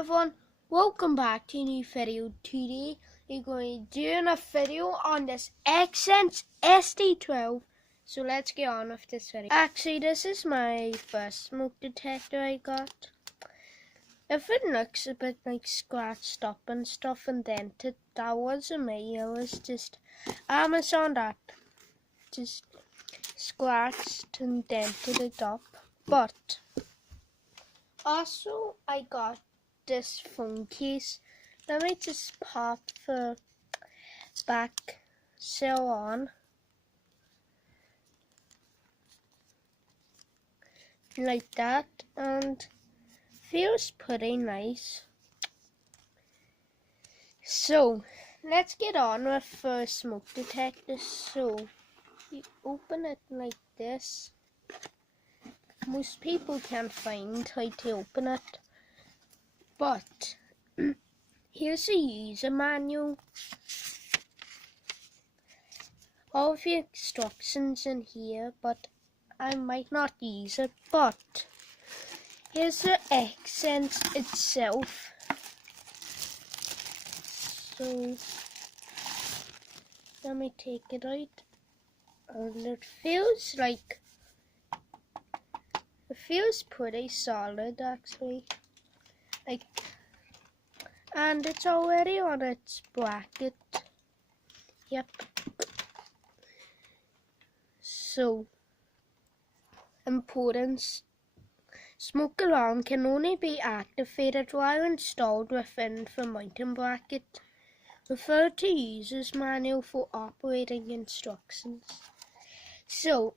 everyone, welcome back to a new video. Today we're going to do a video on this Accents SD12. So let's get on with this video. Actually, this is my first smoke detector I got. If it looks a bit like scratched up and stuff and dented, that wasn't me. It was just Amazon that just scratched and dented it up. But also I got this phone case. Let me just pop the back seal on like that, and feels pretty nice. So let's get on with the smoke detector. So you open it like this. Most people can't find how to open it, but here's a user manual. All of the instructions in here, but I might not use it. But here's the accent itself. So let me take it out, and it feels pretty solid actually. And it's already on its bracket. Yep. So important. Smoke alarm can only be activated while installed within the mounting bracket. Refer to user's manual for operating instructions. So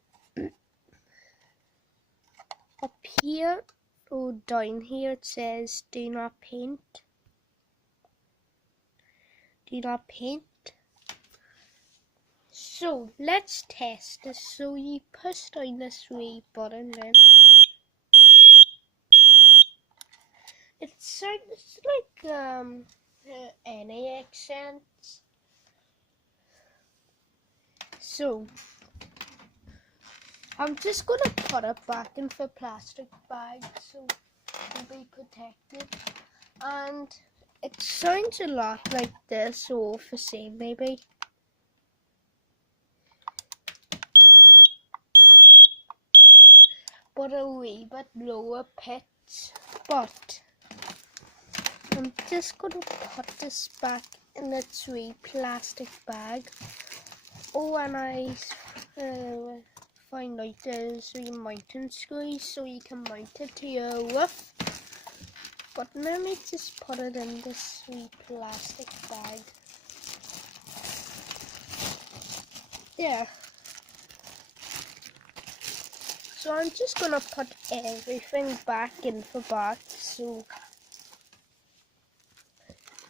up here or down here it says do not paint. Do not paint. So let's test this. So you push down this wee button then. It sounds like any accents. So I'm just gonna put it back in the plastic bag so it can be protected. And it sounds a lot like this, or the same maybe. But a wee bit lower pitch. But I'm just gonna put this back in its wee plastic bag. Oh, and I find out there's wee mounting screws so you can mount it to your roof. But let me just put it in this wee plastic bag. There. So I'm just gonna put everything back in the box so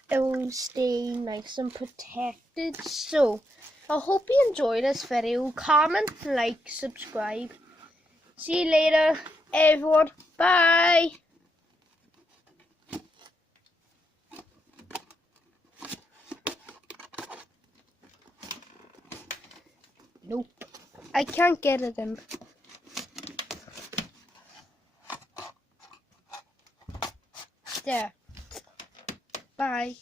it will stay nice and protected. So I hope you enjoyed this video. Comment, like, subscribe. See you later, everyone. Bye. Nope, I can't get it in. There. Bye.